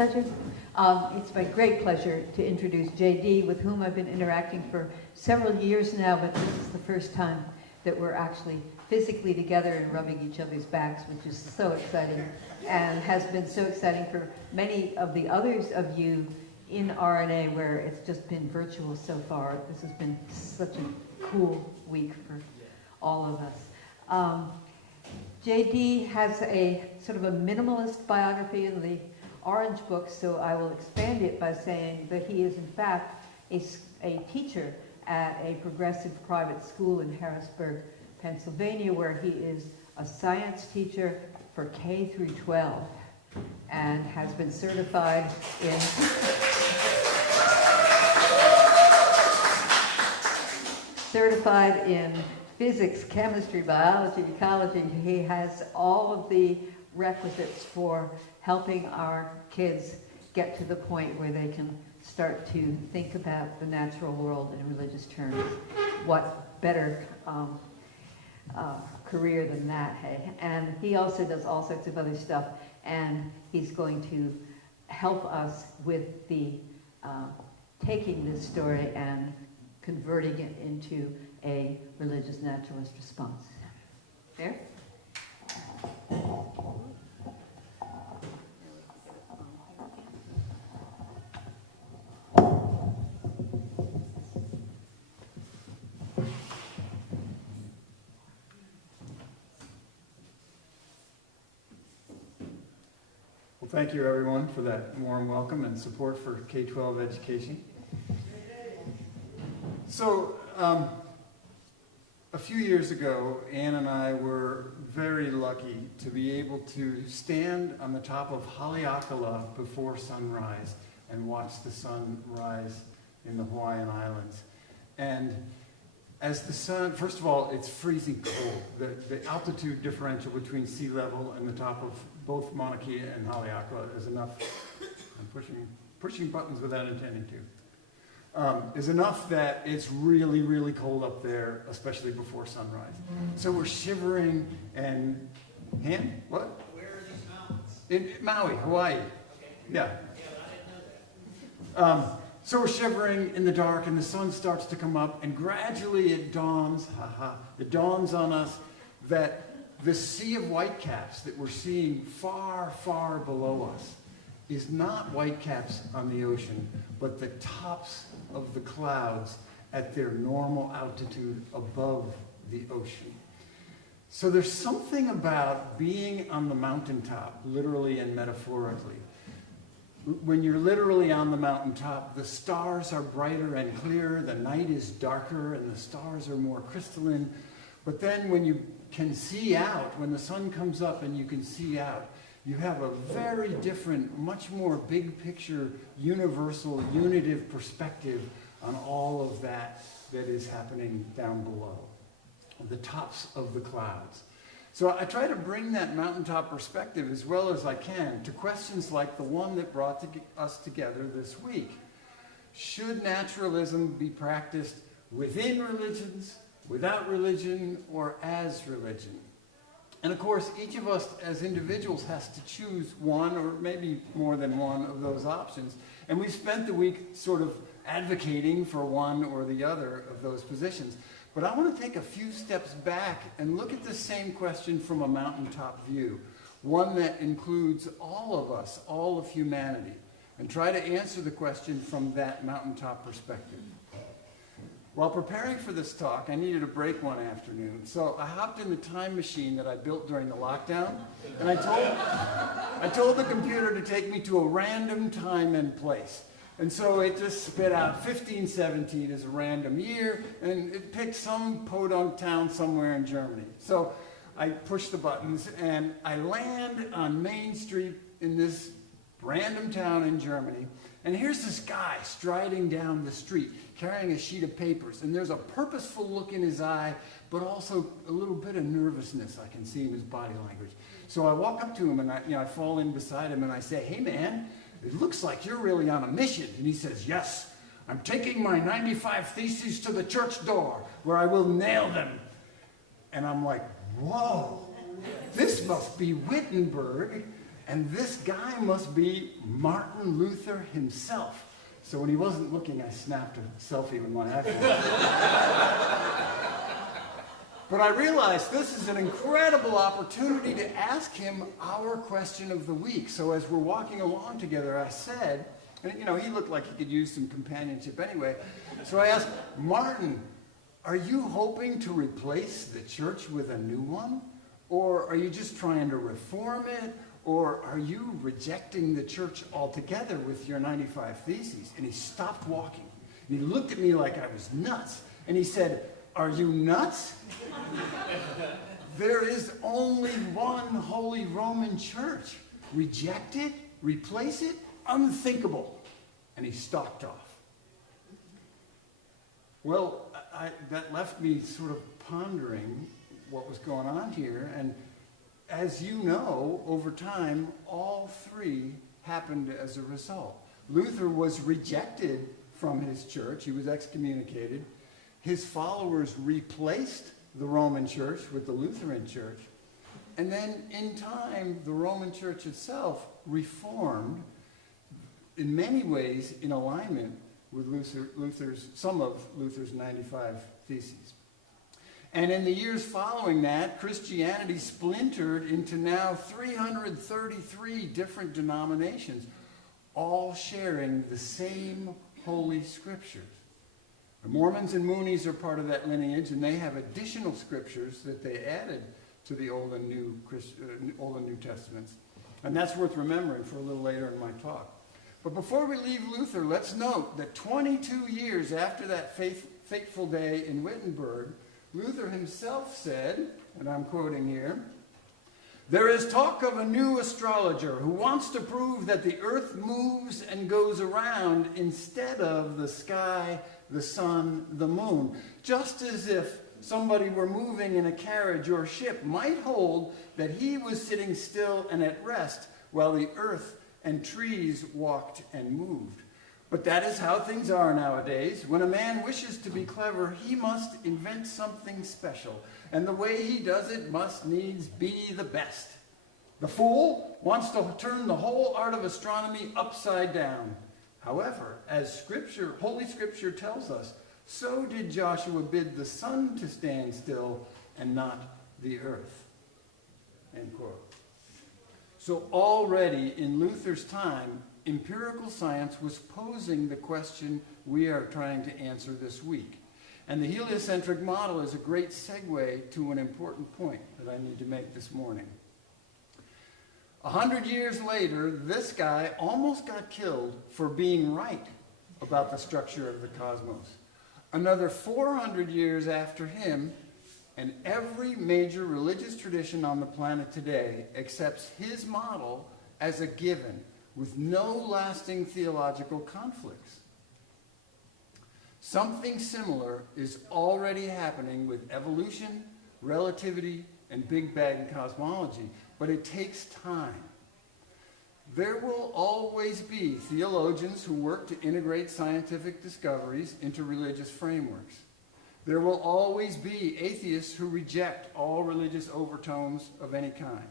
Pleasure. It's my great pleasure to introduce JD, with whom I've been interacting for several years now, but this is the first time that we're actually physically together and rubbing each other's backs, which is so exciting and has been so exciting for many of the others of you in RNA, where it's just been virtual so far. This has been such a cool week for all of us. JD has a sort of a minimalist biography in the Orange book, so I will expand it by saying that he is in fact a teacher at a progressive private school in Harrisburg, Pennsylvania, where he is a science teacher for K through 12 and has been certified in physics, chemistry, biology, ecology. He has all of the requisites for helping our kids get to the point where they can start to think about the natural world in religious terms. What better career than that, hey? And he also does all sorts of other stuff, and he's going to help us with the taking this story and converting it into a religious naturalist response. There? Thank you, everyone, for that warm welcome and support for K-12 education. So, a few years ago, Ann and I were very lucky to be able to stand on the top of Haleakala before sunrise and watch the sun rise in the Hawaiian Islands. And as the sun, first of all, it's freezing cold. The altitude differential between sea level and the top of both Mauna Kea and Haleakala is enough. I'm pushing buttons without intending to. Is enough that it's really, really cold up there, especially before sunrise. So we're shivering and, what? Where are these mountains? In Maui, Hawaii. Okay. Yeah. Yeah, I didn't know that. So we're shivering in the dark, and the sun starts to come up, and gradually it dawns, it dawns on us that the sea of whitecaps that we're seeing far, far below us is not whitecaps on the ocean, but the tops of the clouds at their normal altitude above the ocean. So there's something about being on the mountaintop, literally and metaphorically. When you're literally on the mountaintop, the stars are brighter and clearer, the night is darker, and the stars are more crystalline. But then when you can see out, when the sun comes up and you can see out, you have a very different, much more big picture, universal, unitive perspective on all of that is happening down below, the tops of the clouds. So I try to bring that mountaintop perspective as well as I can to questions like the one that brought us together this week. Should naturalism be practiced within religions, without religion, or as religion? And of course, each of us as individuals has to choose one or maybe more than one of those options. And we've spent the week sort of advocating for one or the other of those positions. But I want to take a few steps back and look at the same question from a mountaintop view, one that includes all of us, all of humanity, and try to answer the question from that mountaintop perspective. While preparing for this talk, I needed a break one afternoon, so I hopped in the time machine that I built during the lockdown, and I told the computer to take me to a random time and place. And so it just spit out 1517 as a random year, and it picked some podunk town somewhere in Germany. So I push the buttons, and I land on Main Street in this random town in Germany. And here's this guy striding down the street, carrying a sheet of papers. And there's a purposeful look in his eye, but also a little bit of nervousness I can see in his body language. So I walk up to him, and I fall in beside him, and I say, "Hey, man, it looks like you're really on a mission." And he says, "Yes, I'm taking my 95 theses to the church door, where I will nail them." And I'm like, whoa, this must be Wittenberg. And this guy must be Martin Luther himself. So when he wasn't looking, I snapped a selfie with my iPhone. But I realized this is an incredible opportunity to ask him our question of the week. So as we're walking along together, I said, and you know, he looked like he could use some companionship anyway. So I asked, Martin, are you hoping to replace the church with a new one? Or are you just trying to reform it? Or are you rejecting the church altogether with your 95 Theses? And he stopped walking. And he looked at me like I was nuts. And he said, are you nuts? There is only one Holy Roman Church. Reject it? Replace it? Unthinkable. And he stalked off. Well, that left me sort of pondering what was going on here. And as you know, over time, all three happened as a result. Luther was rejected from his church. He was excommunicated. His followers replaced the Roman Church with the Lutheran Church. And then in time, the Roman Church itself reformed, in many ways in alignment with some of Luther's 95 Theses. And in the years following that, Christianity splintered into now 333 different denominations, all sharing the same Holy Scriptures. The Mormons and Moonies are part of that lineage, and they have additional scriptures that they added to the Old and New Testaments. And that's worth remembering for a little later in my talk. But before we leave Luther, let's note that 22 years after that fateful day in Wittenberg, Luther himself said, and I'm quoting here, "There is talk of a new astrologer who wants to prove that the earth moves and goes around instead of the sky, the sun, the moon. Just as if somebody were moving in a carriage or ship might hold that he was sitting still and at rest while the earth and trees walked and moved. But that is how things are nowadays. When a man wishes to be clever, he must invent something special, and the way he does it must needs be the best. The fool wants to turn the whole art of astronomy upside down. However, as Holy Scripture tells us, so did Joshua bid the sun to stand still and not the earth." End quote. So already in Luther's time, empirical science was posing the question we are trying to answer this week. And the heliocentric model is a great segue to an important point that I need to make this morning. 100 years later, this guy almost got killed for being right about the structure of the cosmos. Another 400 years after him, and every major religious tradition on the planet today accepts his model as a given, with no lasting theological conflicts. Something similar is already happening with evolution, relativity, and Big Bang cosmology, but it takes time. There will always be theologians who work to integrate scientific discoveries into religious frameworks. There will always be atheists who reject all religious overtones of any kind.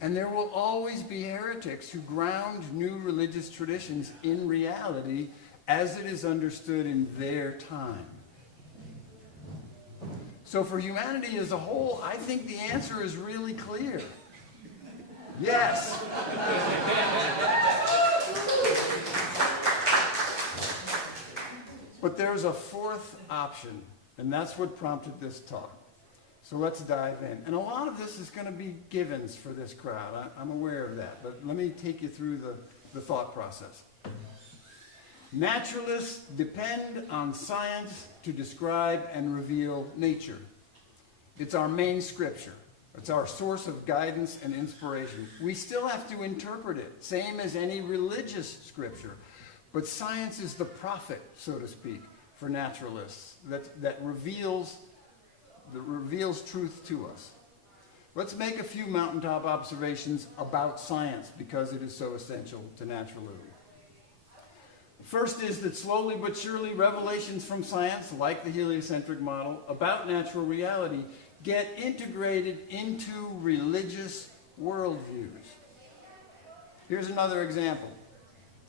And there will always be heretics who ground new religious traditions in reality as it is understood in their time. So for humanity as a whole, I think the answer is really clear. Yes. But there's a fourth option, and that's what prompted this talk. So let's dive in. And a lot of this is going to be givens for this crowd. I'm aware of that. But let me take you through the thought process. Naturalists depend on science to describe and reveal nature. It's our main scripture. It's our source of guidance and inspiration. We still have to interpret it, same as any religious scripture. But science is the prophet, so to speak, for naturalists that reveals truth to us. Let's make a few mountaintop observations about science because it is so essential to naturalism. First is that slowly but surely revelations from science, like the heliocentric model, about natural reality get integrated into religious worldviews. Here's another example.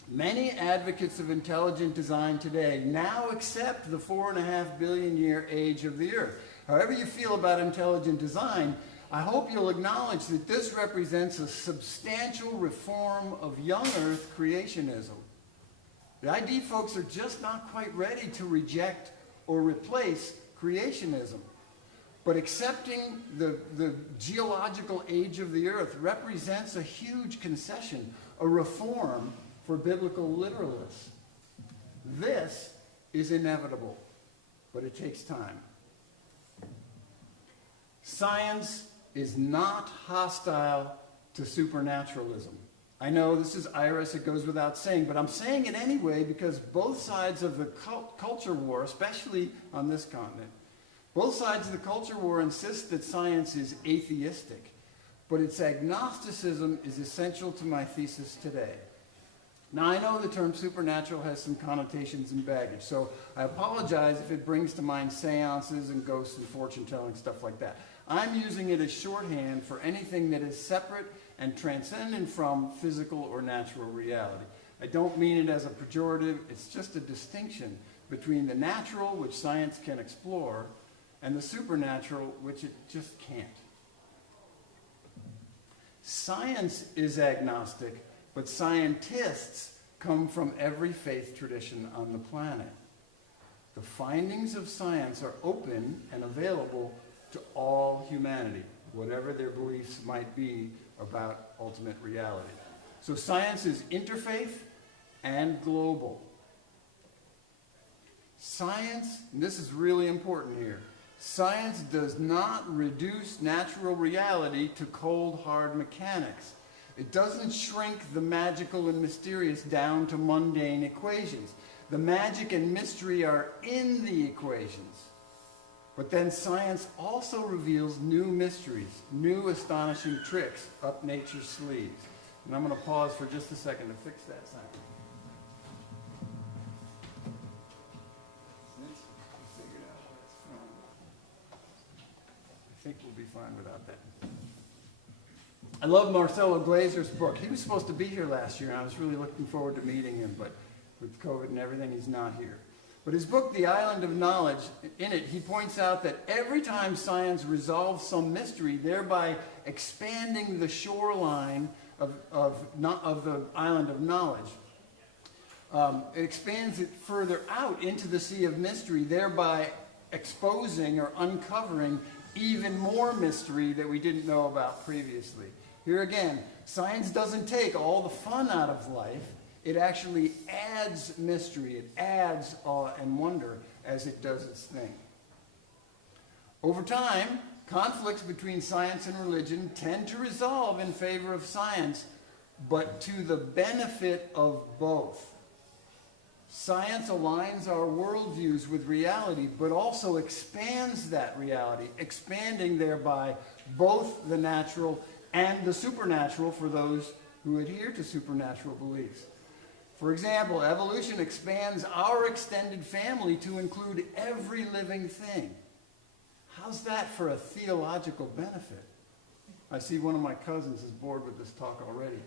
Many advocates of intelligent design today now accept the 4.5 billion year age of the Earth. However you feel about intelligent design, I hope you'll acknowledge that this represents a substantial reform of young Earth creationism. The ID folks are just not quite ready to reject or replace creationism. But accepting the geological age of the Earth represents a huge concession, a reform for biblical literalists. This is inevitable, but it takes time. Science is not hostile to supernaturalism. I know this is IRAS, it goes without saying, but I'm saying it anyway because both sides of the culture war, especially on this continent, both sides of the culture war insist that science is atheistic, but its agnosticism is essential to my thesis today. Now, I know the term supernatural has some connotations and baggage, so I apologize if it brings to mind seances and ghosts and fortune-telling, stuff like that. I'm using it as shorthand for anything that is separate and transcendent from physical or natural reality. I don't mean it as a pejorative, it's just a distinction between the natural, which science can explore, and the supernatural, which it just can't. Science is agnostic, but scientists come from every faith tradition on the planet. The findings of science are open and available to all humanity, whatever their beliefs might be about ultimate reality. So science is interfaith and global. Science, and this is really important here, science does not reduce natural reality to cold, hard mechanics. It doesn't shrink the magical and mysterious down to mundane equations. The magic and mystery are in the equations. But then science also reveals new mysteries, new astonishing tricks up nature's sleeves. And I'm going to pause for just a second to fix that sound. I think we'll be fine without that. I love Marcelo Glazer's book. He was supposed to be here last year, and I was really looking forward to meeting him, but with COVID and everything, he's not here. But his book, The Island of Knowledge, in it, he points out that every time science resolves some mystery, thereby expanding the shoreline of the island of knowledge, it expands it further out into the sea of mystery, thereby exposing or uncovering even more mystery that we didn't know about previously. Here again, science doesn't take all the fun out of life. It actually adds mystery. It adds awe and wonder as it does its thing. Over time, conflicts between science and religion tend to resolve in favor of science, but to the benefit of both. Science aligns our worldviews with reality, but also expands that reality, expanding thereby both the natural and the supernatural for those who adhere to supernatural beliefs. For example, evolution expands our extended family to include every living thing. How's that for a theological benefit? I see one of my cousins is bored with this talk already.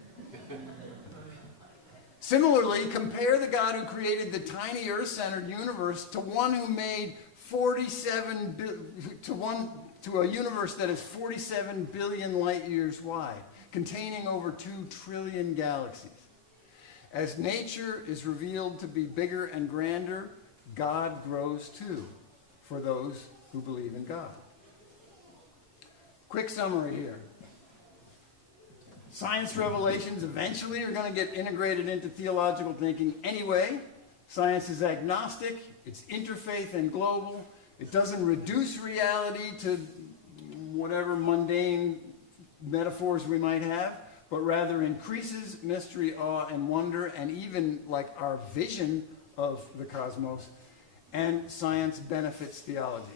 Similarly, compare the God who created the tiny Earth-centered universe to one who made to a universe that is 47 billion light years wide, containing over 2 trillion galaxies. As nature is revealed to be bigger and grander, God grows too, for those who believe in God. Quick summary here. Science revelations eventually are going to get integrated into theological thinking anyway. Science is agnostic, it's interfaith and global. It doesn't reduce reality to whatever mundane metaphors we might have, but rather increases mystery, awe, and wonder, and even like our vision of the cosmos. And science benefits theology.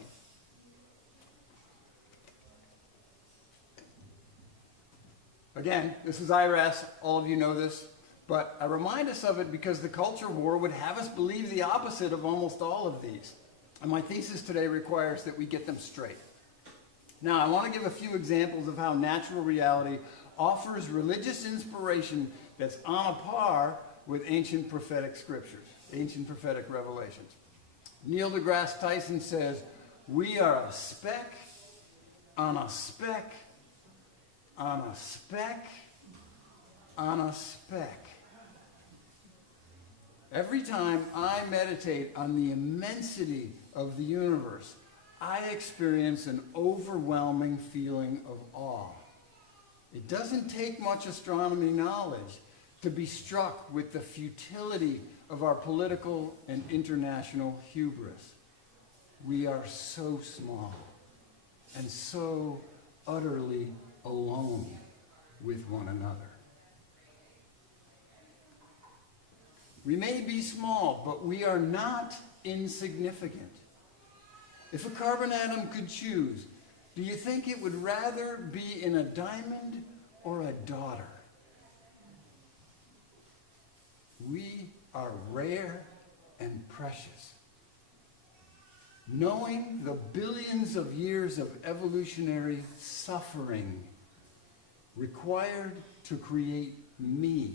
Again, this is IRAS, all of you know this, but I remind us of it because the culture war would have us believe the opposite of almost all of these. And my thesis today requires that we get them straight. Now, I want to give a few examples of how natural reality offers religious inspiration that's on a par with ancient prophetic scriptures, ancient prophetic revelations. Neil deGrasse Tyson says, we are a speck on a speck on a speck on a speck. Every time I meditate on the immensity of the universe, I experience an overwhelming feeling of awe. It doesn't take much astronomy knowledge to be struck with the futility of our political and international hubris. We are so small and so utterly alone with one another. We may be small, but we are not insignificant. If a carbon atom could choose, do you think it would rather be in a diamond or a daughter? We are rare and precious. Knowing the billions of years of evolutionary suffering required to create me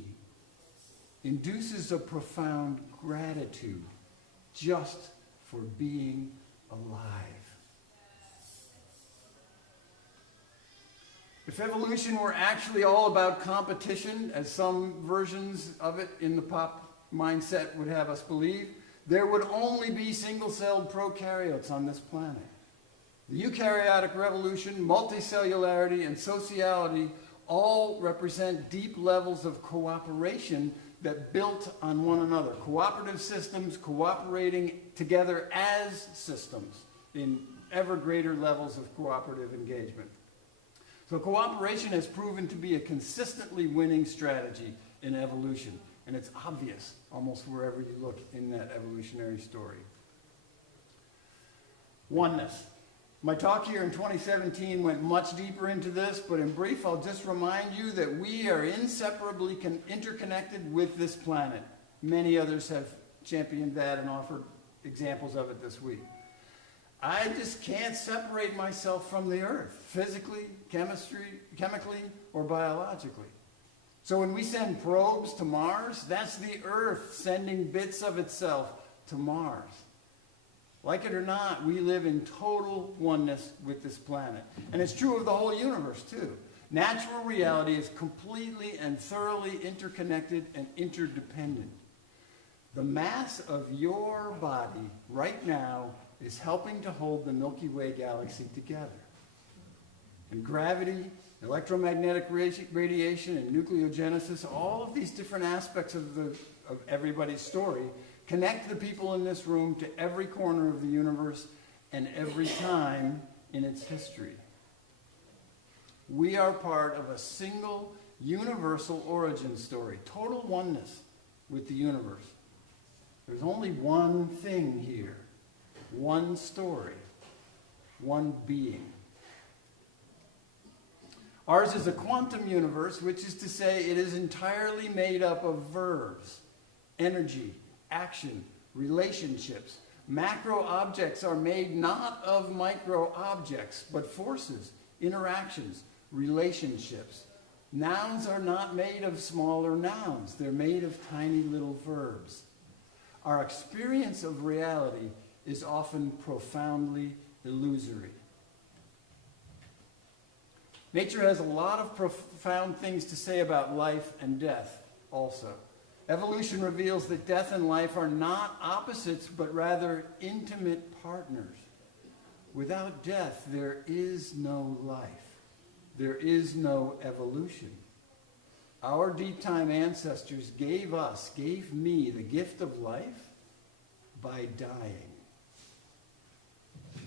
induces a profound gratitude just for being alive. If evolution were actually all about competition, as some versions of it in the pop mindset would have us believe, there would only be single-celled prokaryotes on this planet. The eukaryotic revolution, multicellularity, and sociality all represent deep levels of cooperation that built on one another. Cooperative systems cooperating together as systems in ever greater levels of cooperative engagement. So cooperation has proven to be a consistently winning strategy in evolution, and it's obvious almost wherever you look in that evolutionary story. Oneness. My talk here in 2017 went much deeper into this, but in brief, I'll just remind you that we are inseparably interconnected with this planet. Many others have championed that and offered examples of it this week. I just can't separate myself from the Earth, physically, chemically, or biologically. So when we send probes to Mars, that's the Earth sending bits of itself to Mars. Like it or not, we live in total oneness with this planet. And it's true of the whole universe, too. Natural reality is completely and thoroughly interconnected and interdependent. The mass of your body right now is helping to hold the Milky Way galaxy together. And gravity, electromagnetic radiation, and nucleogenesis, all of these different aspects of everybody's story connect the people in this room to every corner of the universe and every time in its history. We are part of a single universal origin story, total oneness with the universe. There's only one thing here, one story, one being. Ours is a quantum universe, which is to say it is entirely made up of verbs, energy, action, relationships. Macro objects are made not of micro objects, but forces, interactions, relationships. Nouns are not made of smaller nouns. They're made of tiny little verbs. Our experience of reality is often profoundly illusory. Nature has a lot of profound things to say about life and death also. Evolution reveals that death and life are not opposites, but rather intimate partners. Without death, there is no life. There is no evolution. Our deep-time ancestors gave me the gift of life by dying.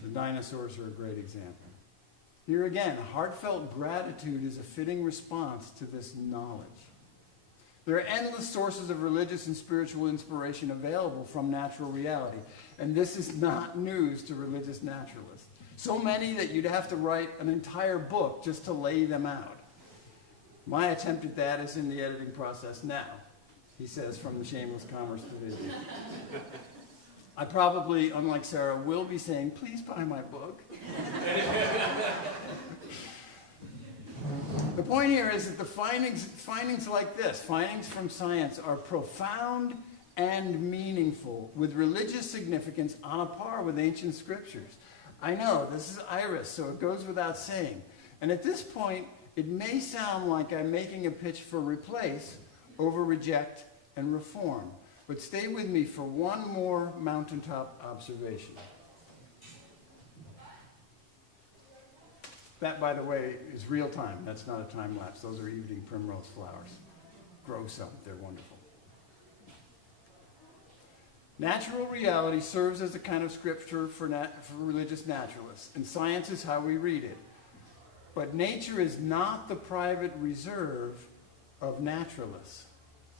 The dinosaurs are a great example. Here again, heartfelt gratitude is a fitting response to this knowledge. There are endless sources of religious and spiritual inspiration available from natural reality, and this is not news to religious naturalists. So many that you'd have to write an entire book just to lay them out. My attempt at that is in the editing process now, he says from the Shameless Commerce Division. I probably, unlike Sarah, will be saying, please buy my book. The point here is that the findings like this, findings from science, are profound and meaningful, with religious significance on a par with ancient scriptures. I know, this is IRAS, so it goes without saying. And at this point, it may sound like I'm making a pitch for replace over reject and reform. But stay with me for one more mountaintop observation. That, by the way, is real time. That's not a time lapse. Those are evening primrose flowers. Grow some. They're wonderful. Natural reality serves as a kind of scripture for religious naturalists, and science is how we read it. But nature is not the private reserve of naturalists.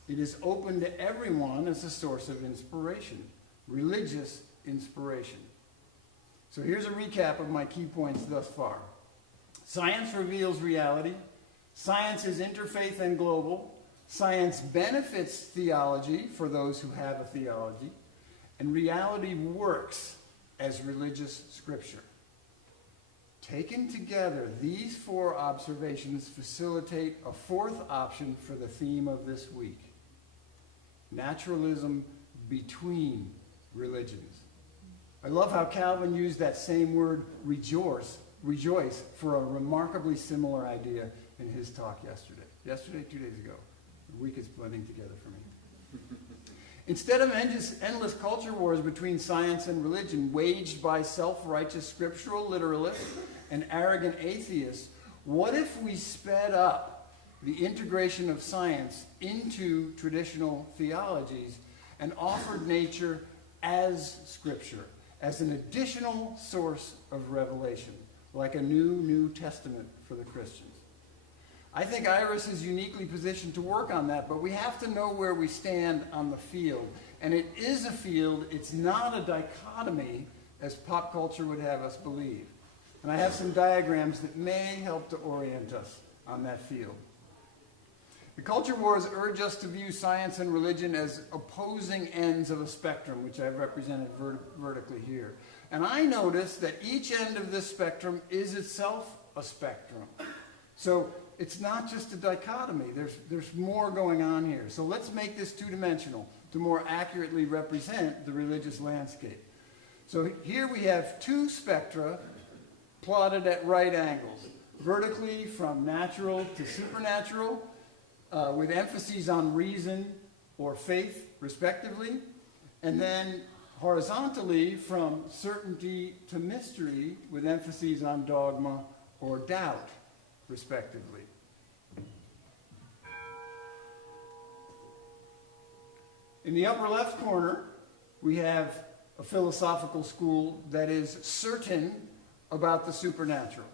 It is open to everyone as a source of inspiration, religious inspiration. So here's a recap of my key points thus far. Science reveals reality. Science is interfaith and global. Science benefits theology for those who have a theology. And reality works as religious scripture. Taken together, these four observations facilitate a fourth option for the theme of this week: naturalism between religions. I love how Calvin used that same word, rejoice, for a remarkably similar idea in his talk yesterday. Yesterday, 2 days ago. The week is blending together for me. Instead of endless culture wars between science and religion, waged by self-righteous scriptural literalists and arrogant atheists, what if we sped up the integration of science into traditional theologies and offered nature as scripture, as an additional source of revelation, like a New Testament for the Christians? I think IRAS is uniquely positioned to work on that, but we have to know where we stand on the field. And it is a field, it's not a dichotomy, as pop culture would have us believe. And I have some diagrams that may help to orient us on that field. The culture wars urge us to view science and religion as opposing ends of a spectrum, which I've represented vertically here. And I notice that each end of this spectrum is itself a spectrum. So it's not just a dichotomy. There's more going on here. So let's make this two-dimensional to more accurately represent the religious landscape. So here we have two spectra plotted at right angles, vertically from natural to supernatural, with emphases on reason or faith, respectively, and then horizontally from certainty to mystery, with emphases on dogma or doubt, respectively. In the upper left corner, we have a philosophical school that is certain about the supernatural.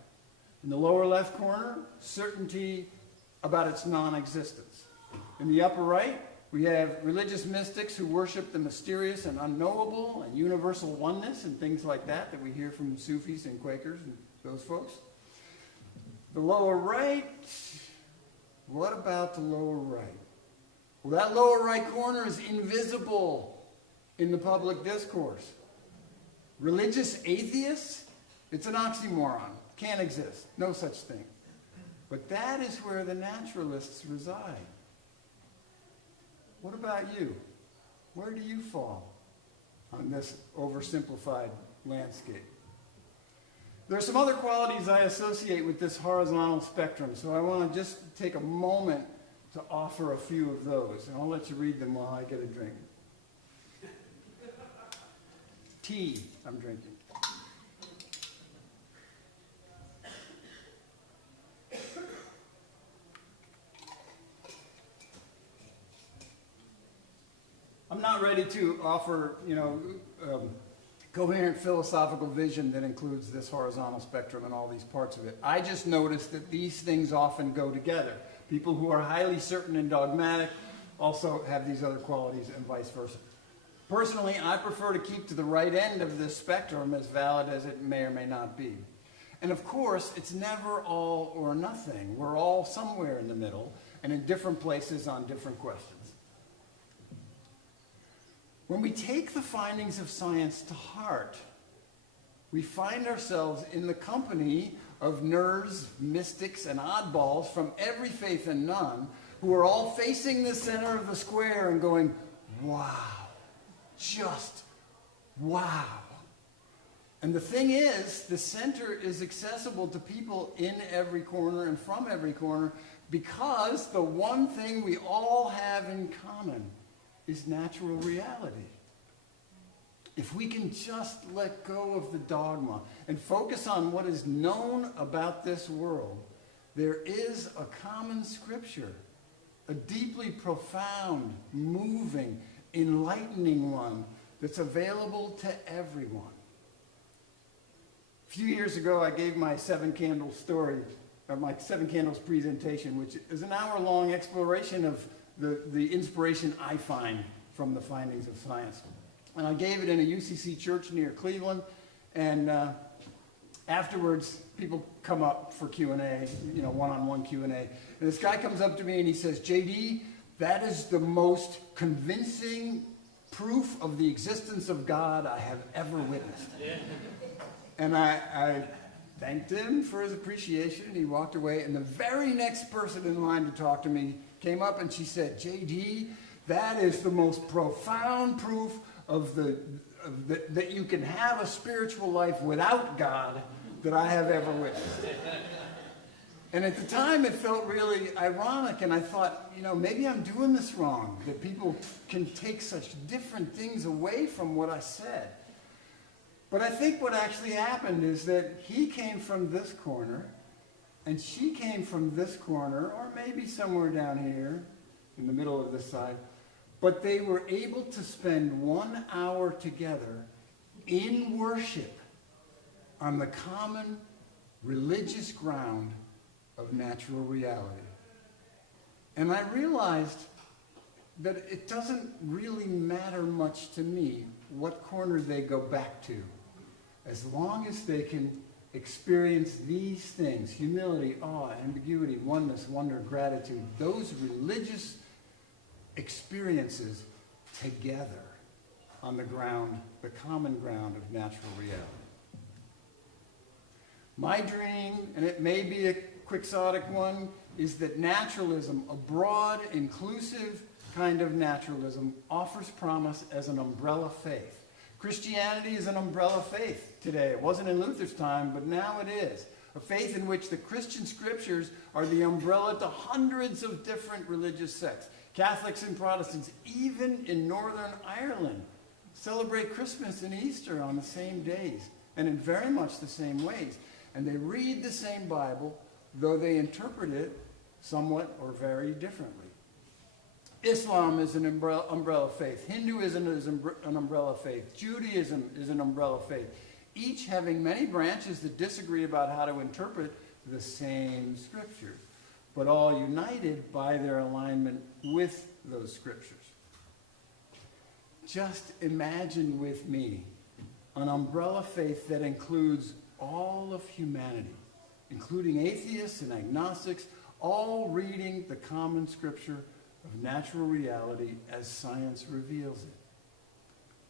In the lower left corner, certainty about its non-existence. In the upper right, we have religious mystics who worship the mysterious and unknowable and universal oneness and things like that we hear from Sufis and Quakers and those folks. The lower right, what about the lower right? Well, that lower right corner is invisible in the public discourse. Religious atheists? It's an oxymoron. Can't exist. No such thing. But that is where the naturalists reside. What about you? Where do you fall on this oversimplified landscape? There are some other qualities I associate with this horizontal spectrum, so I want to just take a moment to offer a few of those, and I'll let you read them while I get a drink. Tea, I'm drinking. I'm not ready to offer, coherent philosophical vision that includes this horizontal spectrum and all these parts of it. I just noticed that these things often go together. People who are highly certain and dogmatic also have these other qualities, and vice versa. Personally, I prefer to keep to the right end of this spectrum, as valid as it may or may not be. And of course, it's never all or nothing. We're all somewhere in the middle and in different places on different questions. When we take the findings of science to heart, we find ourselves in the company of nerds, mystics, and oddballs from every faith and none, who are all facing the center of the square and going, wow, just wow. And the thing is, the center is accessible to people in every corner and from every corner, because the one thing we all have in common is natural reality. If we can just let go of the dogma and focus on what is known about this world, there is a common scripture, a deeply profound, moving, enlightening one that's available to everyone. A few years ago, I gave my 7 candles story, or my 7 candles presentation, which is an hour-long exploration of the inspiration I find from the findings of science. And I gave it in a UCC church near Cleveland, and afterwards, people come up for Q&A, one-on-one Q&A. And this guy comes up to me and he says, JD, that is the most convincing proof of the existence of God I have ever witnessed. And I thanked him for his appreciation, and he walked away. And the very next person in line to talk to me came up and she said, JD, that is the most profound proof that you can have a spiritual life without God that I have ever witnessed. And at the time, it felt really ironic, and I thought, maybe I'm doing this wrong, that people can take such different things away from what I said. But I think what actually happened is that he came from this corner, and she came from this corner, or maybe somewhere down here, in the middle of this side, but they were able to spend 1 hour together in worship on the common religious ground of natural reality. And I realized that it doesn't really matter much to me what corner they go back to, as long as they can experience these things: humility, awe, ambiguity, oneness, wonder, gratitude, those religious experiences together on the common ground of natural reality. My dream, and it may be a quixotic one, is that naturalism, a broad, inclusive kind of naturalism, offers promise as an umbrella faith. Christianity is an umbrella faith today. It wasn't in Luther's time, but now it is. A faith in which the Christian scriptures are the umbrella to hundreds of different religious sects. Catholics and Protestants, even in Northern Ireland, celebrate Christmas and Easter on the same days and in very much the same ways. And they read the same Bible, though they interpret it somewhat or very differently. Islam is an umbrella faith. Hinduism is an umbrella faith. Judaism is an umbrella faith, each having many branches that disagree about how to interpret the same scriptures, but all united by their alignment with those scriptures. Just imagine with me an umbrella faith that includes all of humanity, including atheists and agnostics, all reading the common scripture of natural reality as science reveals it.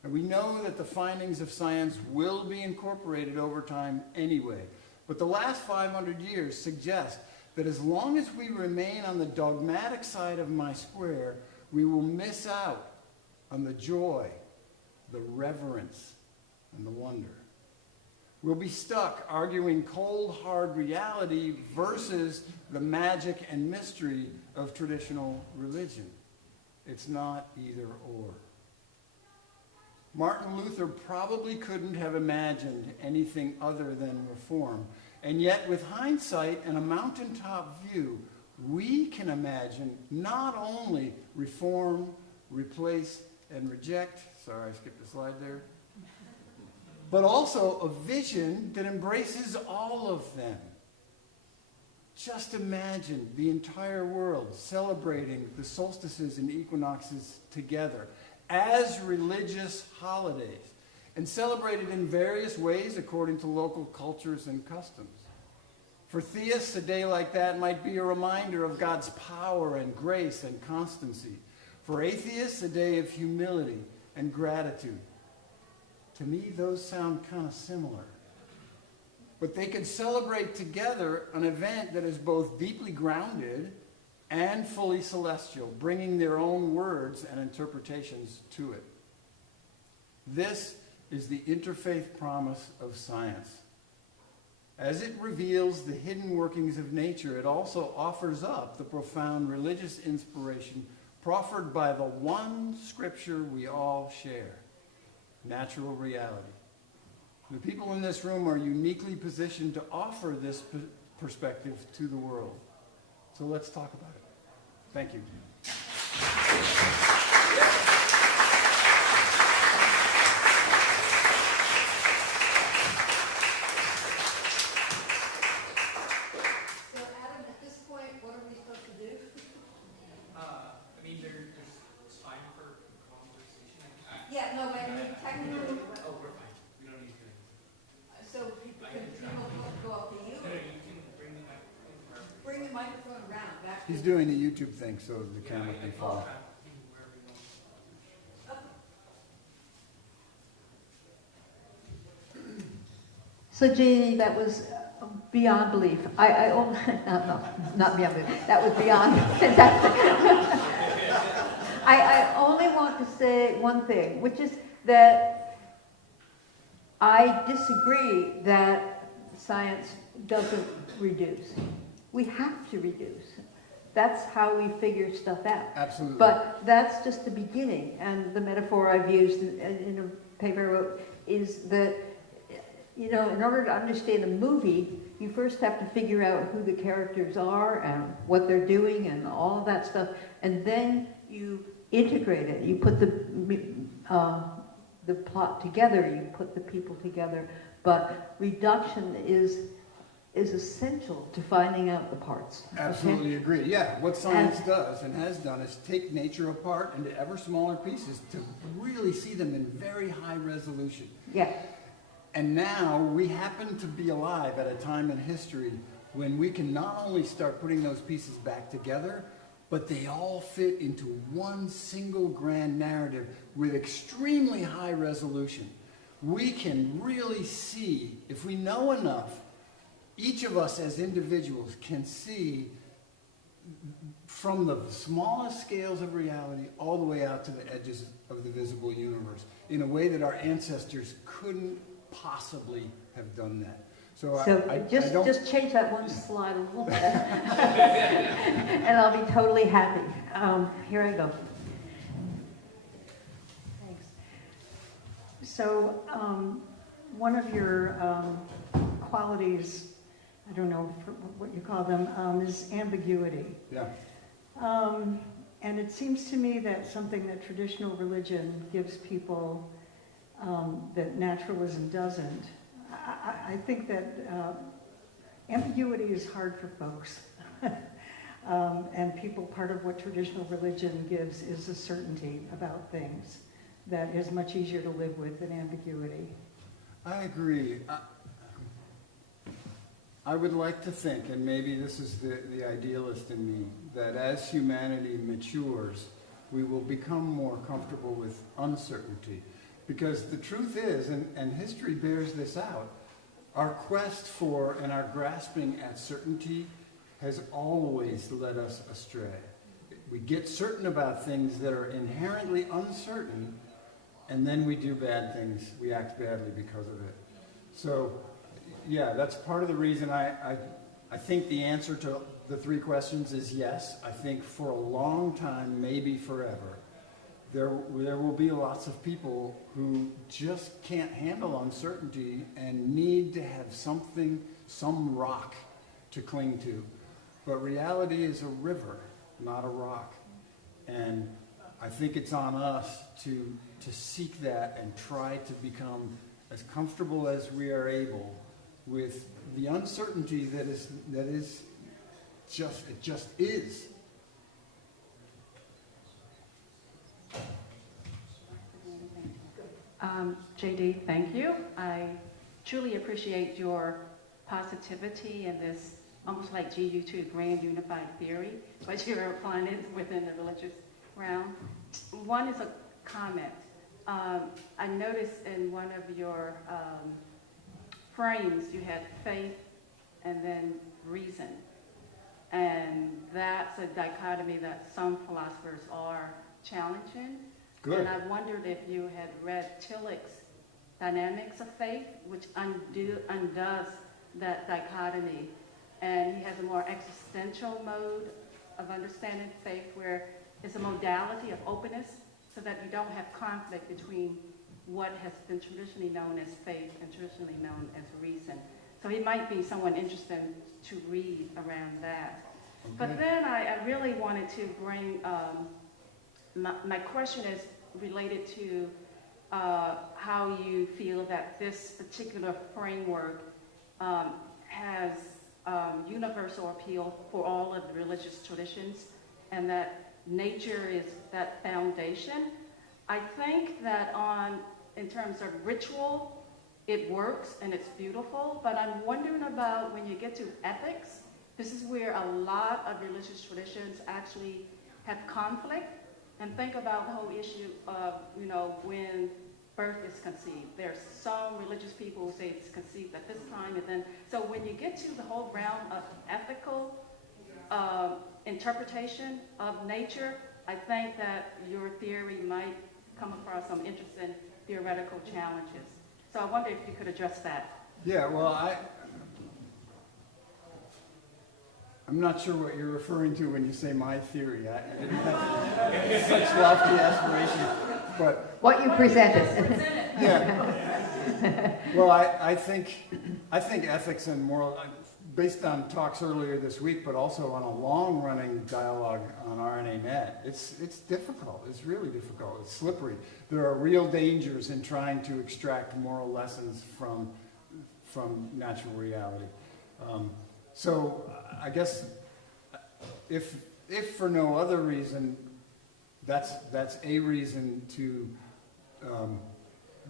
And we know that the findings of science will be incorporated over time anyway, but the last 500 years suggest that as long as we remain on the dogmatic side of my square, we will miss out on the joy, the reverence, and the wonder. We'll be stuck arguing cold, hard reality versus the magic and mystery of traditional religion. It's not either or. Martin Luther probably couldn't have imagined anything other than reform. And yet, with hindsight and a mountaintop view, we can imagine not only reform, replace, and reject, sorry, I skipped a slide there, but also a vision that embraces all of them. Just imagine the entire world celebrating the solstices and equinoxes together as religious holidays, and celebrated in various ways according to local cultures and customs. For theists, a day like that might be a reminder of God's power and grace and constancy. For atheists, a day of humility and gratitude. To me, those sound kind of similar. But they can celebrate together an event that is both deeply grounded and fully celestial, bringing their own words and interpretations to it. This is the interfaith promise of science. As it reveals the hidden workings of nature, it also offers up the profound religious inspiration proffered by the one scripture we all share, natural reality. The people in this room are uniquely positioned to offer this perspective to the world. So let's talk about it. Thank you. So Adam, at this point, what are we supposed to do? I mean, there's time for conversation. Yeah, no, but I mean, technically, Oh, we're fine. We don't need to do anything. so people can go up to you. No, you can bring the microphone. Bring the microphone around. Back He's doing the YouTube thing so the camera can follow. Wherever you want. So Jeannie, that was beyond belief. I only, no, not beyond belief. That was beyond fantastic. I only want to say one thing, which is that I disagree that science doesn't reduce. We have to reduce. That's how we figure stuff out. Absolutely. But that's just the beginning. And the metaphor I've used in a paper I wrote is that, you know, in order to understand a movie, you first have to figure out who the characters are and what they're doing and all of that stuff. And then you integrate it. You put the plot together. You put the people together. But reduction is essential to finding out the parts. Absolutely agree. Yeah, what science does and has done is take nature apart into ever smaller pieces to really see them in very high resolution. Yeah. And now we happen to be alive at a time in history when we can not only start putting those pieces back together, but they all fit into one single grand narrative with extremely high resolution. We can really see, if we know enough, each of us as individuals can see from the smallest scales of reality all the way out to the edges of the visible universe in a way that our ancestors couldn't possibly have done that. So just change that one slide a little bit, and I'll be totally happy. Here I go. Thanks. So one of your qualities, I don't know what you call them, is ambiguity. Yeah. And it seems to me that something that traditional religion gives people that naturalism doesn't. I think that ambiguity is hard for folks. And people, part of what traditional religion gives is a certainty about things that is much easier to live with than ambiguity. I agree. I would like to think, and maybe this is the idealist in me, that as humanity matures, we will become more comfortable with uncertainty. Because the truth is, and history bears this out, our quest for and our grasping at certainty has always led us astray. We get certain about things that are inherently uncertain, and then we do bad things. We act badly because of it. So, yeah, that's part of the reason I think the answer to the three questions is yes. I think for a long time, maybe forever, there will be lots of people who just can't handle uncertainty and need to have something, some rock to cling to. But reality is a river, not a rock. And I think it's on us to seek that and try to become as comfortable as we are able with the uncertainty that is just is. JD, thank you. I truly appreciate your positivity in this, almost like GU2, grand unified theory, but you're applying it within the religious realm. One is a comment. I noticed in one of your frames, you had faith and then reason. And that's a dichotomy that some philosophers are challenging. Good. And I wondered if you had read Tillich's Dynamics of Faith, which undoes that dichotomy. And he has a more existential mode of understanding faith where it's a modality of openness so that you don't have conflict between what has been traditionally known as faith and traditionally known as reason. So he might be someone interested to read around that. Okay. But then I really wanted to bring, my question is related to how you feel that this particular framework has universal appeal for all of the religious traditions, and that nature is that foundation. I think that in terms of ritual, it works and it's beautiful, but I'm wondering about when you get to ethics, this is where a lot of religious traditions actually have conflict. And think about the whole issue of, when birth is conceived. There are some religious people who say it's conceived at this time, and then, so when you get to the whole realm of ethical interpretation of nature, I think that your theory might come across some interesting theoretical challenges. So I wonder if you could address that. Yeah, well, I'm not sure what you're referring to when you say my theory. I didn't have such lofty aspirations, but What you presented. yeah. Well, I think ethics and moral, based on talks earlier this week, but also on a long-running dialogue on RNA-Net, it's difficult. It's really difficult. It's slippery. There are real dangers in trying to extract moral lessons from natural reality. So I guess if for no other reason, that's a reason to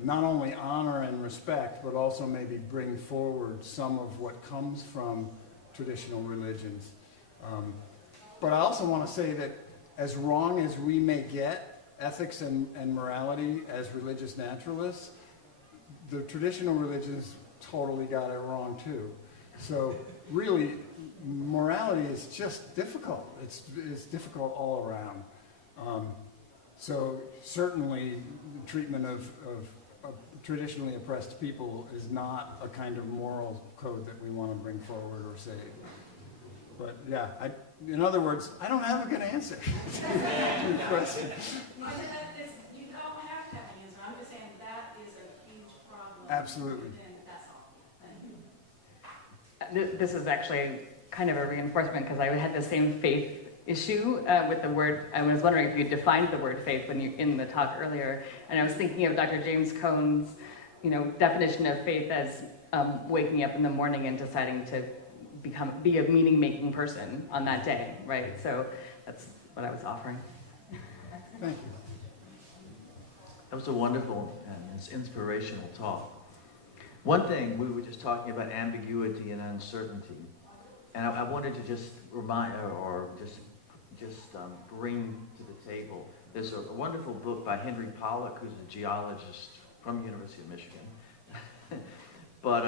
not only honor and respect, but also maybe bring forward some of what comes from traditional religions. But I also want to say that as wrong as we may get ethics and morality as religious naturalists, the traditional religions totally got it wrong too. So really, morality is just difficult. It's difficult all around. So certainly, the treatment of traditionally oppressed people is not a kind of moral code that we want to bring forward or say. But yeah, in other words, I don't have a good answer to your question. You don't have to have an answer. I'm just saying that is a huge problem. Absolutely. And that's all. This is actually kind of a reinforcement because I had the same faith issue with the word. I was wondering if you defined the word faith when you in the talk earlier, and I was thinking of Dr. James Cone's, definition of faith as waking up in the morning and deciding to be a meaning-making person on that day, right? So that's what I was offering. Thank you. That was a wonderful and inspirational talk. One thing, we were just talking about ambiguity and uncertainty, and I wanted to just remind, or just bring to the table, there's a wonderful book by Henry Pollack, who's a geologist from the University of Michigan. But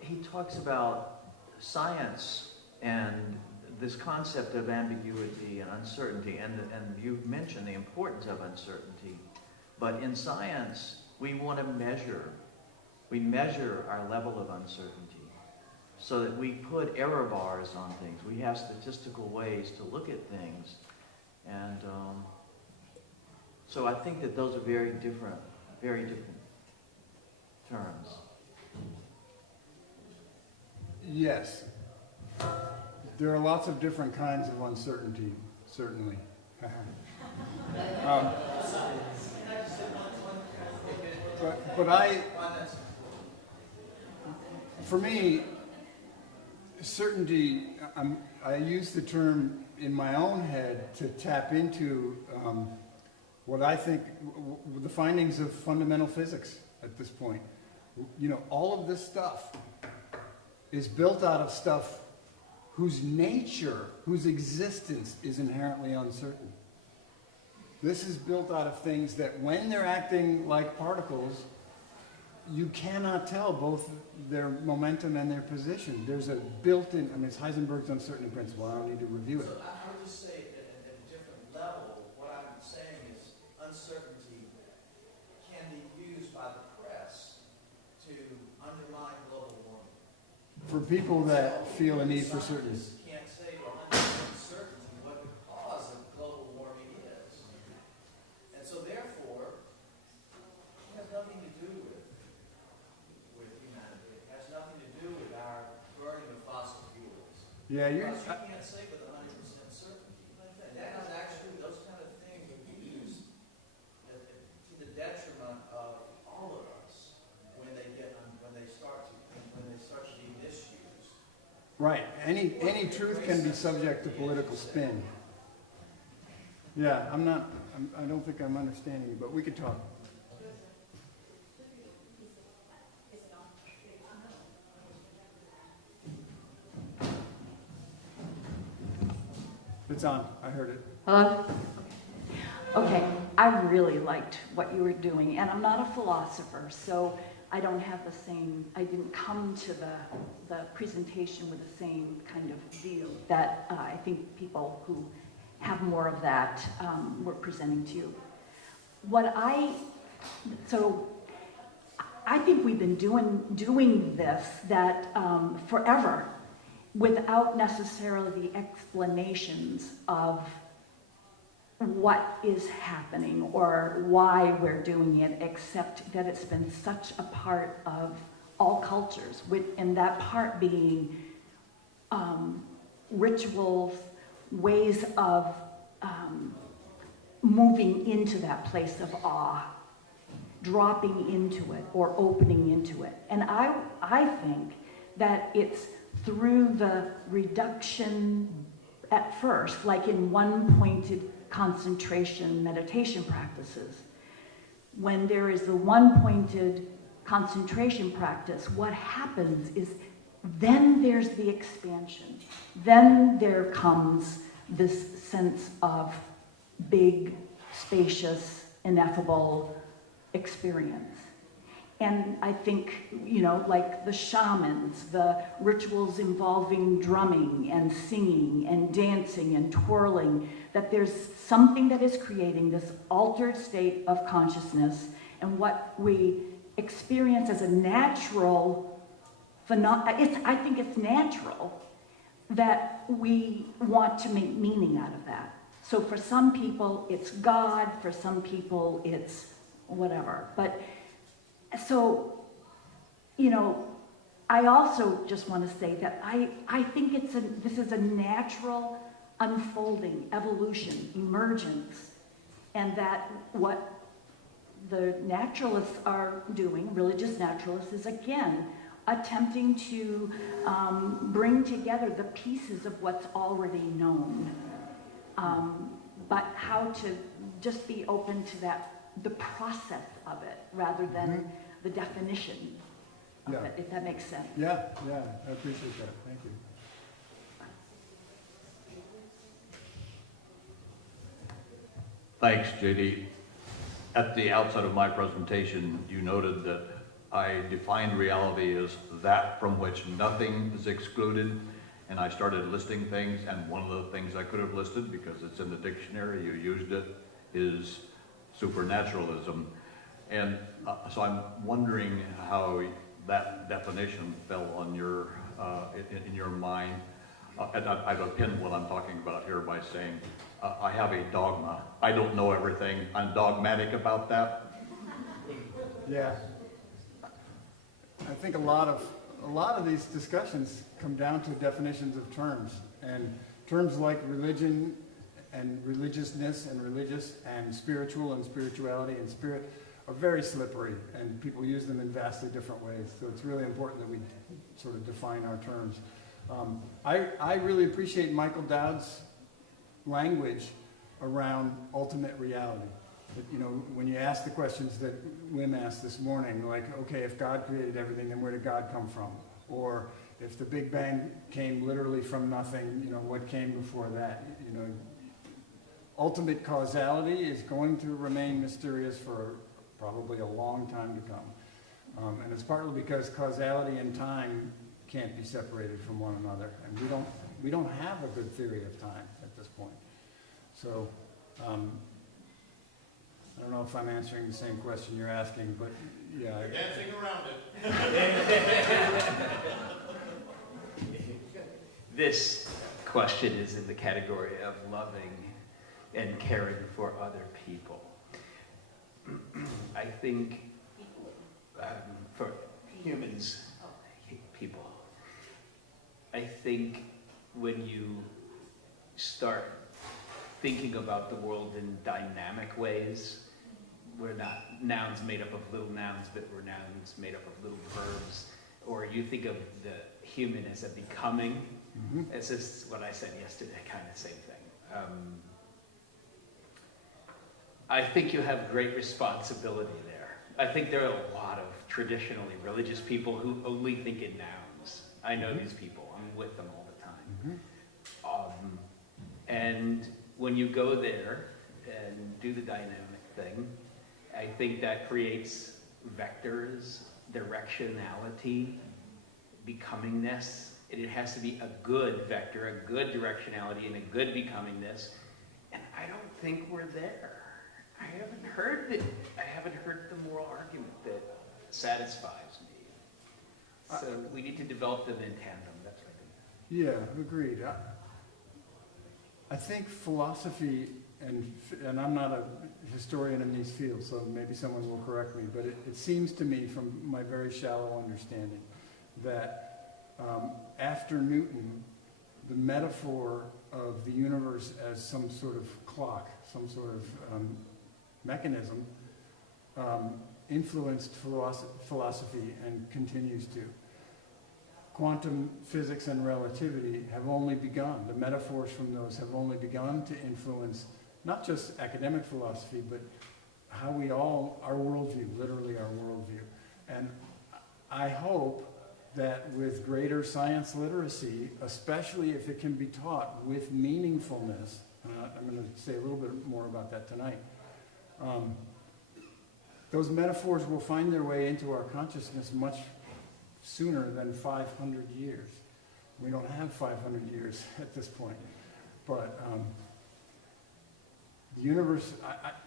he talks about science and this concept of ambiguity and uncertainty, and you mentioned the importance of uncertainty. But in science, we want to measure. We measure our level of uncertainty so that we put error bars on things. We have statistical ways to look at things. And so I think that those are very different terms. Yes. There are lots of different kinds of uncertainty, certainly. But for me, certainty, I use the term in my own head to tap into what I think the findings of fundamental physics at this point. All of this stuff is built out of stuff whose nature, whose existence is inherently uncertain. This is built out of things that when they're acting like particles, you cannot tell both their momentum and their position. There's a built-in, I mean, it's Heisenberg's uncertainty principle. I don't need to review it. So I would just say at a different level, what I'm saying is uncertainty can be used by the press to undermine global warming. For people that feel a need for certainty. Scientists can't say with 100% certainty what the cause of global warming is. And so therefore, it has nothing to do with humanity. It has nothing to do with our burning of fossil fuels. Yeah, you're. Because you can't say with 100% certainty. And that is actually, those kind of things are used to the detriment of all of us when they start to be misused. Right. Any truth can be subject to political spin. Yeah, I don't think I'm understanding you, but we could talk. It's on. I heard it. Hello? Okay, I really liked what you were doing, and I'm not a philosopher, so I don't have the same, I didn't come to the presentation with the same kind of view that I think people who have more of that were presenting to you. So I think we've been doing this forever without necessarily the explanations of what is happening or why we're doing it, except that it's been such a part of all cultures, and that part being rituals, ways of moving into that place of awe, dropping into it or opening into it. And I think that it's through the reduction at first, like in one-pointed concentration meditation practices. When there is the one-pointed concentration practice, what happens is then there's the expansion. Then there comes this sense of big, spacious, ineffable experience. And I think, like the shamans, the rituals involving drumming and singing and dancing and twirling, that there's something that is creating this altered state of consciousness, and what we experience as a natural phenomenon, I think it's natural that we want to make meaning out of that. So for some people, it's God, for some people, it's whatever. But so, I also just want to say that I think this is a natural unfolding, evolution, emergence, and that what the naturalists are doing, religious naturalists, is again attempting to bring together the pieces of what's already known, but how to just be open to the process of it rather than the definition of it, if that makes sense. Yeah, I appreciate that. Thank you. Thanks, JD. At the outset of my presentation, you noted that I defined reality as that from which nothing is excluded, and I started listing things, and one of the things I could have listed, because it's in the dictionary, you used it, is supernaturalism. And so I'm wondering how that definition fell on your, in your mind. And I've pinned what I'm talking about here by saying, I have a dogma. I don't know everything. I'm dogmatic about that. Yeah. I think a lot of these discussions come down to definitions of terms, and terms like religion and religiousness and religious and spiritual and spirituality and spirit are very slippery, and people use them in vastly different ways. So it's really important that we sort of define our terms. I really appreciate Michael Dowd's language around ultimate reality. That, when you ask the questions that Wim asked this morning, like, okay, if God created everything, then where did God come from? Or if the Big Bang came literally from nothing, what came before that? Ultimate causality is going to remain mysterious for probably a long time to come. And it's partly because causality and time can't be separated from one another, and we don't have a good theory of time at this point. So I don't know if I'm answering the same question you're asking, but yeah. You're dancing around it. This question is in the category of loving and caring for other people. I think for humans, people, I think when you start thinking about the world in dynamic ways, we're not nouns made up of little nouns, but we're nouns made up of little verbs, or you think of the human as a becoming. It's just what I said yesterday, kind of same thing. I think you have great responsibility there. I think there are a lot of traditionally religious people who only think in nouns. I know these people. I'm with them all the time. And when you go there and do the dynamic thing, I think that creates vectors, directionality, becomingness. It has to be a good vector, a good directionality, and a good becomingness. And I don't think we're there. I haven't heard the moral argument that satisfies me. So we need to develop them in tandem. That's what I think. Yeah, agreed. I think philosophy, and I'm not a historian in these fields, so maybe someone will correct me, but it seems to me from my very shallow understanding that after Newton, the metaphor of the universe as some sort of clock, some sort of mechanism, influenced philosophy and continues to. Quantum physics and relativity have only begun. The metaphors from those have only begun to influence not just academic philosophy, but how we all, our worldview, literally our worldview. And I hope that with greater science literacy, especially if it can be taught with meaningfulness, and I'm going to say a little bit more about that tonight, those metaphors will find their way into our consciousness much sooner than 500 years. We don't have 500 years at this point. But the universe,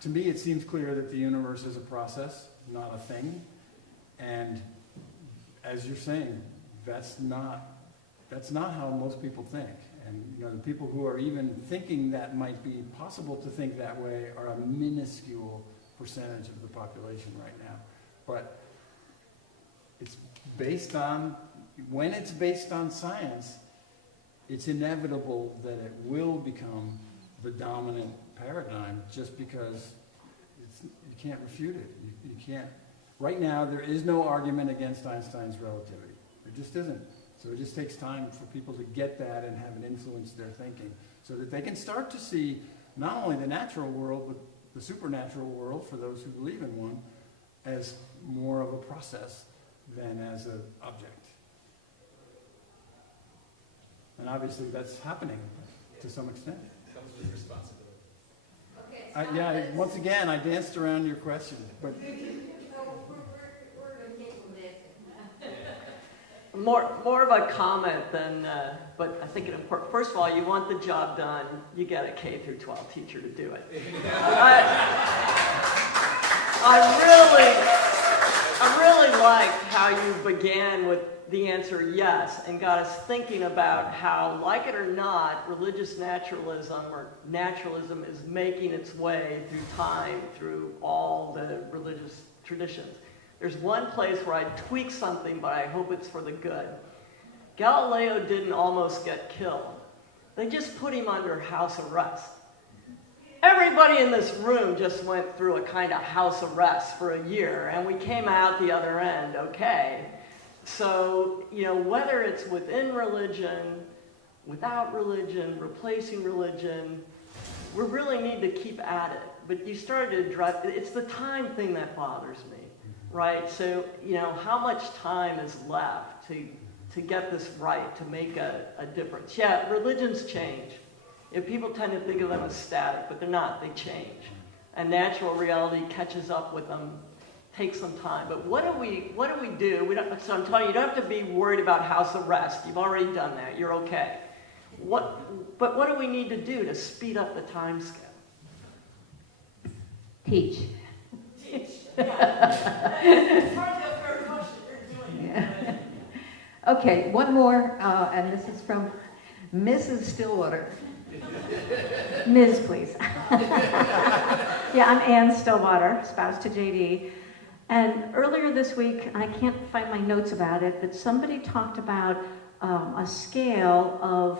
to me it seems clear that the universe is a process, not a thing. And as you're saying, that's not how most people think. And the people who are even thinking that might be possible to think that way are a minuscule percentage of the population right now. But it's based on, when it's based on science, it's inevitable that it will become the dominant paradigm just because you can't refute it. You can't. Right now, there is no argument against Einstein's relativity. There just isn't. So it just takes time for people to get that and have it influence their thinking so that they can start to see not only the natural world, but the supernatural world, for those who believe in one, as more of a process than as an object. And obviously that's happening to some extent. Comes with responsibility. Once again, I danced around your question, but More of a comment than, but I think it important. First of all, you want the job done, you get a K through 12 teacher to do it. I really liked how you began with the answer yes and got us thinking about how, like it or not, religious naturalism or naturalism is making its way through time, through all the religious traditions. There's one place where I tweak something, but I hope it's for the good. Galileo didn't almost get killed. They just put him under house arrest. Everybody in this room just went through a kind of house arrest for a year, and we came out the other end okay. So, whether it's within religion, without religion, replacing religion, we really need to keep at it. But you started to drive, it's the time thing that bothers me. Right, so, how much time is left to get this right, to make a difference? Yeah, religions change. People tend to think of them as static, but they're not, they change. And natural reality catches up with them take some time. But what do we do? So I'm telling you, you don't have to be worried about house arrest. You've already done that. You're okay. But what do we need to do to speed up the time scale? Teach. Yeah. Okay, one more, and this is from Mrs. Stillwater. Ms., please. Yeah, I'm Ann Stillwater, spouse to JD. And earlier this week, and I can't find my notes about it, but somebody talked about a scale of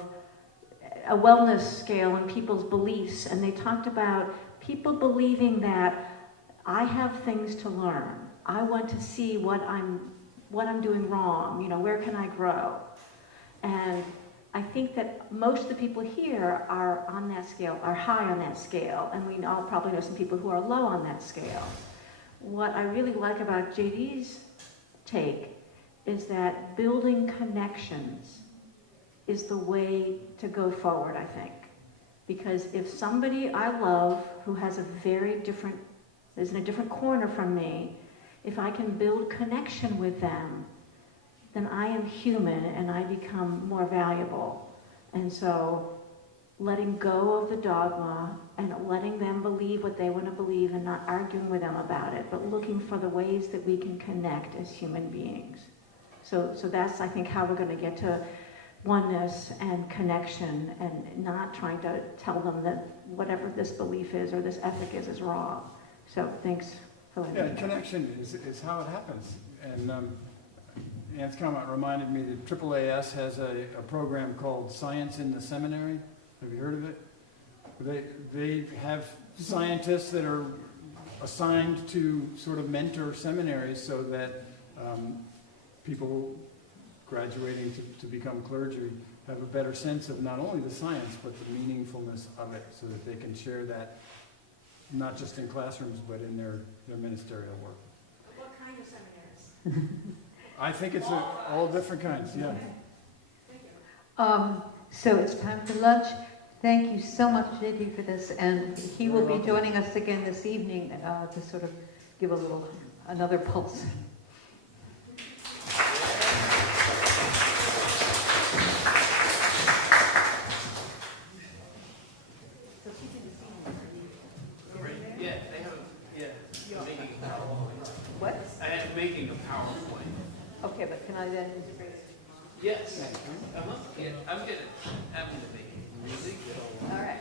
a wellness scale and people's beliefs, and they talked about people believing that I have things to learn. I want to see what I'm doing wrong. You know, where can I grow? And I think that most of the people here are on that scale, are high on that scale, and we all probably know some people who are low on that scale. What I really like about JD's take is that building connections is the way to go forward, I think. Because if somebody I love who has is in a different corner from me, if I can build connection with them, then I am human and I become more valuable. And so letting go of the dogma and letting them believe what they want to believe and not arguing with them about it, but looking for the ways that we can connect as human beings. So that's, I think, how we're going to get to oneness and connection, and not trying to tell them that whatever this belief is or this ethic is wrong. So thanks for letting me know. Connection is how it happens. And Ann's comment reminded me that AAAS has a program called Science in the Seminary. Have you heard of it? They have scientists that are assigned to sort of mentor seminaries so that people graduating to become clergy have a better sense of not only the science but the meaningfulness of it, so that they can share that not just in classrooms but in their ministerial work. What kind of seminaries? I think it's all different kinds, yeah. So it's time for lunch. Thank you so much, JD, for this, and he will be joining us again this evening to sort of give another pulse. Yeah, they have, yeah, making a PowerPoint. What? I am making a PowerPoint. Okay, but can I then? Yes. Yeah, I'm gonna make music. All right.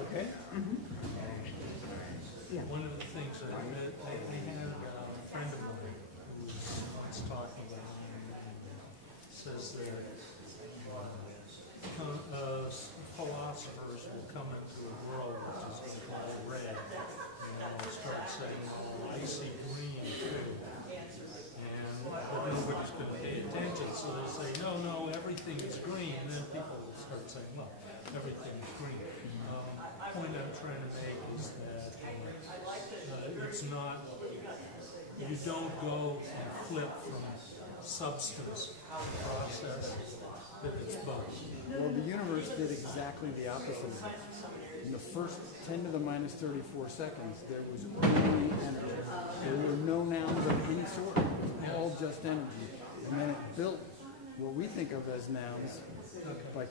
Okay. Yeah. One of the things that I had a friend of mine who was talking about says that philosophers will come into a world which is all red, and they'll start saying, "Oh, I see green too," but nobody's going to pay attention, so they'll say, "No, everything is green," and then people will start saying, "Well, everything is green." The point I'm trying to make is that it's not, you don't go and flip from substance to process, but it's both. Well, the universe did exactly the opposite. In the first 10 to the minus 34 seconds, there was only energy. There were no nouns of any sort, all just energy. And then it built what we think of as nouns by